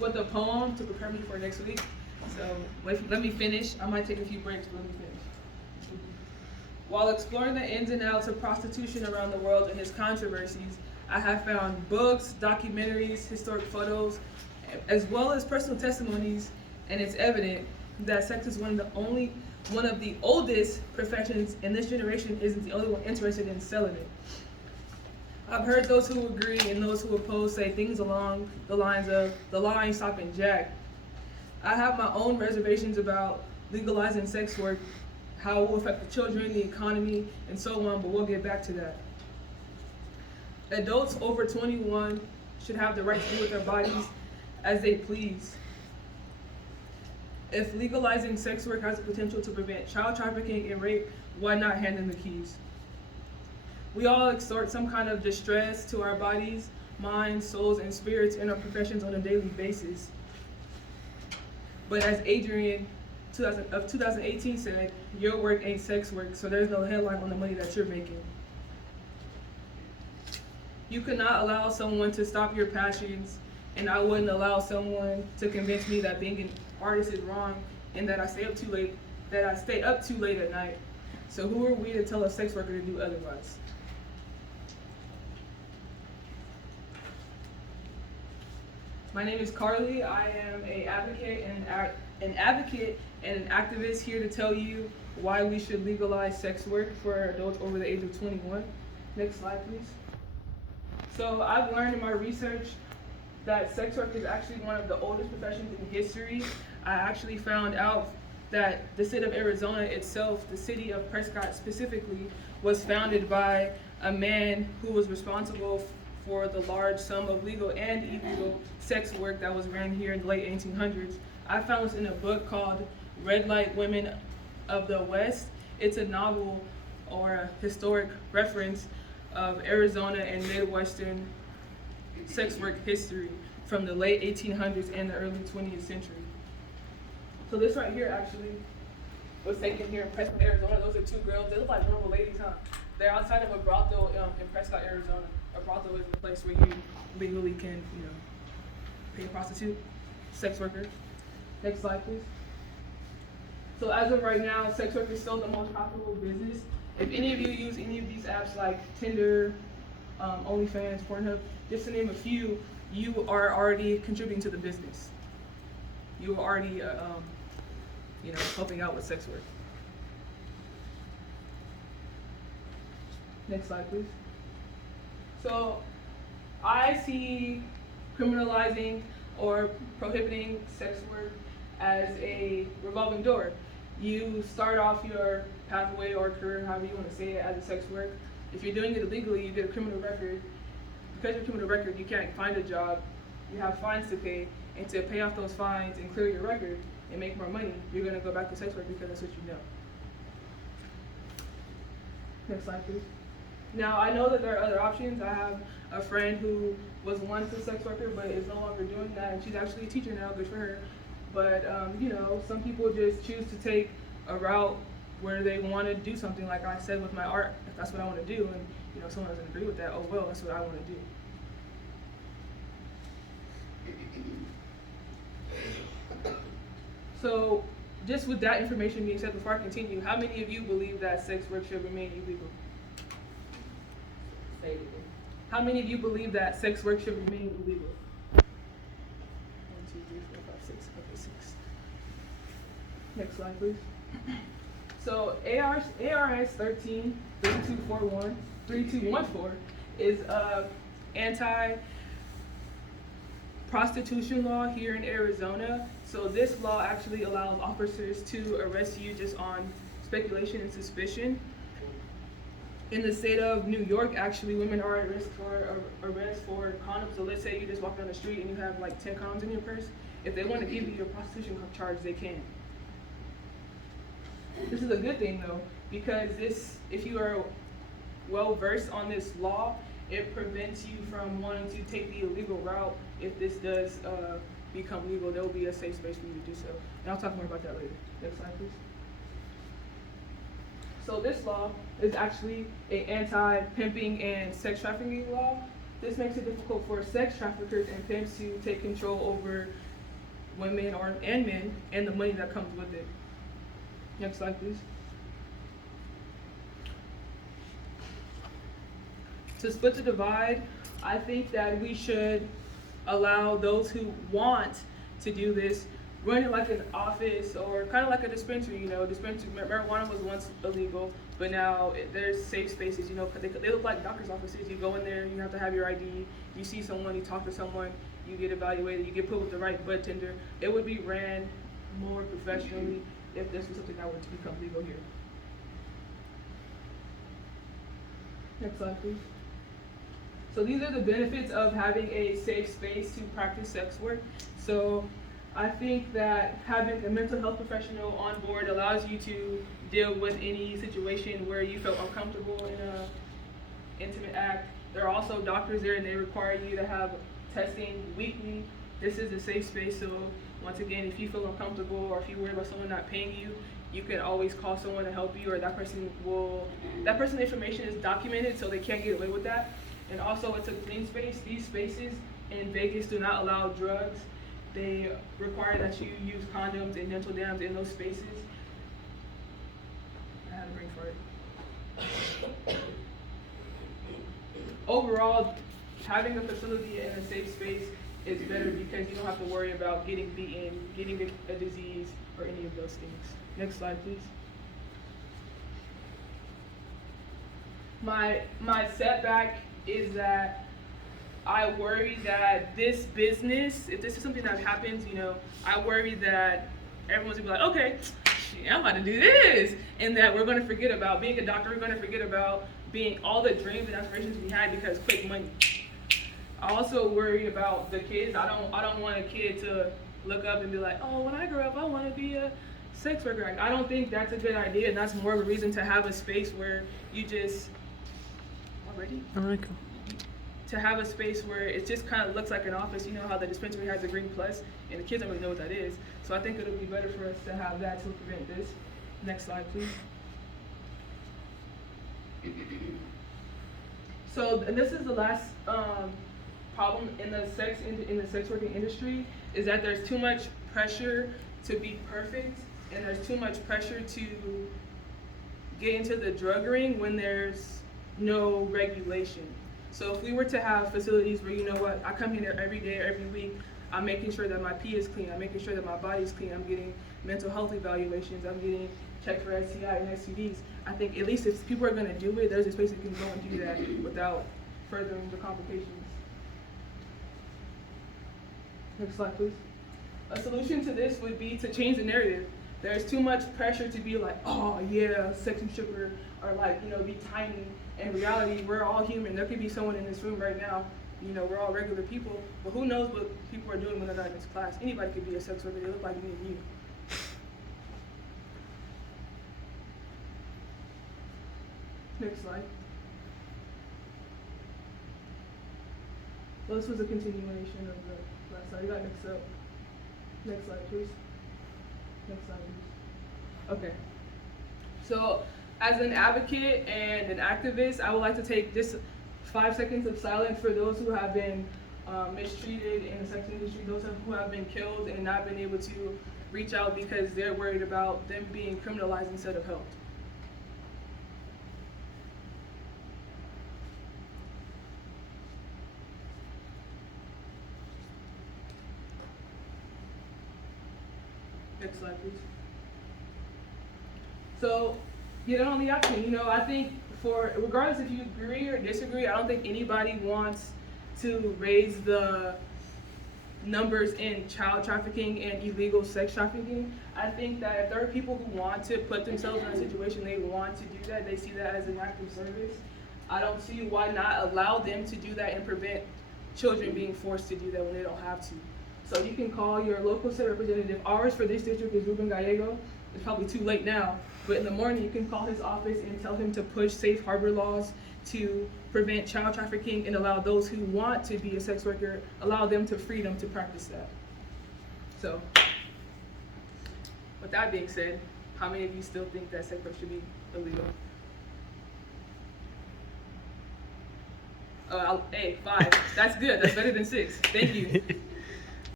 with a poem to prepare me for next week. So let me finish. I might take a few breaks, but let me finish. While exploring the ins and outs of prostitution around the world and its controversies, I have found books, documentaries, historic photos, as well as personal testimonies, and it's evident that sex is one of the oldest professions, and this generation isn't the only one interested in selling it. I've heard those who agree and those who oppose say things along the lines of, the law ain't stopping jack. I have my own reservations about legalizing sex work, how it will affect the children, the economy, and so on, but we'll get back to that. Adults over 21 should have the right to do with their bodies as they please. If legalizing sex work has the potential to prevent child trafficking and rape, why not hand them the keys? We all exert some kind of distress to our bodies, minds, souls, and spirits in our professions on a daily basis. But as Adrian of 2018 said, your work ain't sex work, so there's no headline on the money that you're making. You cannot allow someone to stop your passions, and I wouldn't allow someone to convince me that being an artist is wrong and that I stay up too late at night. So who are we to tell a sex worker to do otherwise? My name is Carly. I am an advocate and an activist here to tell you why we should legalize sex work for adults over the age of 21. Next slide, please. So I've learned in my research that sex work is actually one of the oldest professions in history. I actually found out that the state of Arizona itself, the city of Prescott specifically, was founded by a man who was responsible for the large sum of legal and illegal sex work that was ran here in the late 1800s. I found this in a book called Red Light Women of the West. It's a novel or a historic reference of Arizona and Midwestern sex work history from the late 1800s and the early 20th century. So this right here actually was taken here in Prescott, Arizona. Those are two girls. They look like normal ladies, huh? They're outside of a brothel in Prescott, Arizona. A brothel is a place where you legally can, pay a prostitute, sex worker. Next slide, please. So as of right now, sex work is still the most profitable business. If any of you use any of these apps like Tinder, OnlyFans, Pornhub, just to name a few, you are already contributing to the business. You are already, helping out with sex work. Next slide, please. So I see criminalizing or prohibiting sex work as a revolving door. You start off your pathway or career, however you want to say it, as a sex work. If you're doing it illegally, you get a criminal record. Because of a criminal record, you can't find a job. You have fines to pay, and to pay off those fines and clear your record and make more money, you're going to go back to sex work because that's what you know. Next slide, please. Now, I know that there are other options. I have a friend who was once a sex worker but is no longer doing that, and she's actually a teacher now, good for her. But, some people just choose to take a route where they want to do something, like I said with my art, if that's what I want to do, and if someone doesn't agree with that, oh well, that's what I want to do. So, just with that information being said, before I continue, how many of you believe that sex work should remain illegal? Say it again. How many of you believe that sex work should remain illegal? 1, 2, 3, 4, 5, 6. Okay, 6. Next slide, please. So ARS 13 3214 is a anti-prostitution law here in Arizona. So this law actually allows officers to arrest you just on speculation and suspicion. In the state of New York, actually, women are at risk for arrest for condoms. So let's say you just walk down the street and you have like 10 condoms in your purse. If they want to give you your prostitution charge, they can. This is a good thing though, because if you are well versed on this law, it prevents you from wanting to take the illegal route. If this does become legal, there will be a safe space for you to do so. And I'll talk more about that later. Next slide, please. So this law is actually an anti-pimping and sex trafficking law. This makes it difficult for sex traffickers and pimps to take control over women and men, and the money that comes with it. Next slide, please. To split the divide, I think that we should allow those who want to do this run it like an office or kind of like a dispensary. Marijuana was once illegal, but now there's safe spaces, they look like doctor's offices. You go in there, you have to have your ID, you see someone, you talk to someone, you get evaluated, you get put with the right bud tender. It would be ran more professionally if this was something that were to become legal here. Next slide, please. So these are the benefits of having a safe space to practice sex work. So I think that having a mental health professional on board allows you to deal with any situation where you feel uncomfortable in an intimate act. There are also doctors there, and they require you to have testing weekly. This is a safe space, so once again, if you feel uncomfortable or if you're worried about someone not paying you, you can always call someone to help you, or that person's information is documented, so they can't get away with that. And also, it's a clean space. These spaces in Vegas do not allow drugs. They require that you use condoms and dental dams in those spaces. I had a brain fart. Overall, having a facility and a safe space is better because you don't have to worry about getting beaten, getting a disease, or any of those things. Next slide, please. My setback is that I worry that this business, if this is something that happens, I worry that everyone's gonna be like, okay, I'm about to do this, and that we're gonna forget about being a doctor. We're gonna forget about being all the dreams and aspirations we had because quick money. I also worry about the kids. I don't want a kid to look up and be like, oh, when I grow up, I want to be a sex worker. I don't think that's a good idea, and that's more of a reason to have a space where you just already. All right, cool. To have a space where it just kind of looks like an office. You know how the dispensary has a green plus, and the kids don't really know what that is. So I think it'll be better for us to have that to prevent this. Next slide, please. So, and this is the last problem in the sex working industry, is that there's too much pressure to be perfect, and there's too much pressure to get into the drug ring when there's no regulation. So if we were to have facilities where, I come here every day, every week, I'm making sure that my pee is clean, I'm making sure that my body's clean, I'm getting mental health evaluations, I'm getting checked for STI and STDs. I think at least if people are gonna do it, there's a space that can go and do that without furthering the complications. Next slide, please. A solution to this would be to change the narrative. There's too much pressure to be like, oh yeah, sexy stripper, or be tiny. In reality, we're all human. There could be someone in this room right now, we're all regular people, but who knows what people are doing when they're not in this class. Anybody could be a sex worker. They look like me and you. Next slide. Well, this was a continuation of the last slide. You got mixed up. Next slide, please. Next slide, please. Okay. So, as an advocate and an activist, I would like to take just 5 seconds of silence for those who have been mistreated in the sex industry, those who have been killed and not been able to reach out because they're worried about them being criminalized instead of helped. Next slide, please. So, get on the action. I think regardless if you agree or disagree, I don't think anybody wants to raise the numbers in child trafficking and illegal sex trafficking. I think that if there are people who want to put themselves in a situation, they want to do that, they see that as an act of service, I don't see why not allow them to do that and prevent children being forced to do that when they don't have to. So you can call your local state representative. Ours for this district is Ruben Gallego. It's probably too late now, but in the morning you can call his office and tell him to push safe harbor laws to prevent child trafficking and allow those who want to be a sex worker, allow them to freedom to practice that. So, with that being said, how many of you still think that sex work should be illegal? Hey, 5. That's good. That's better than 6. Thank you.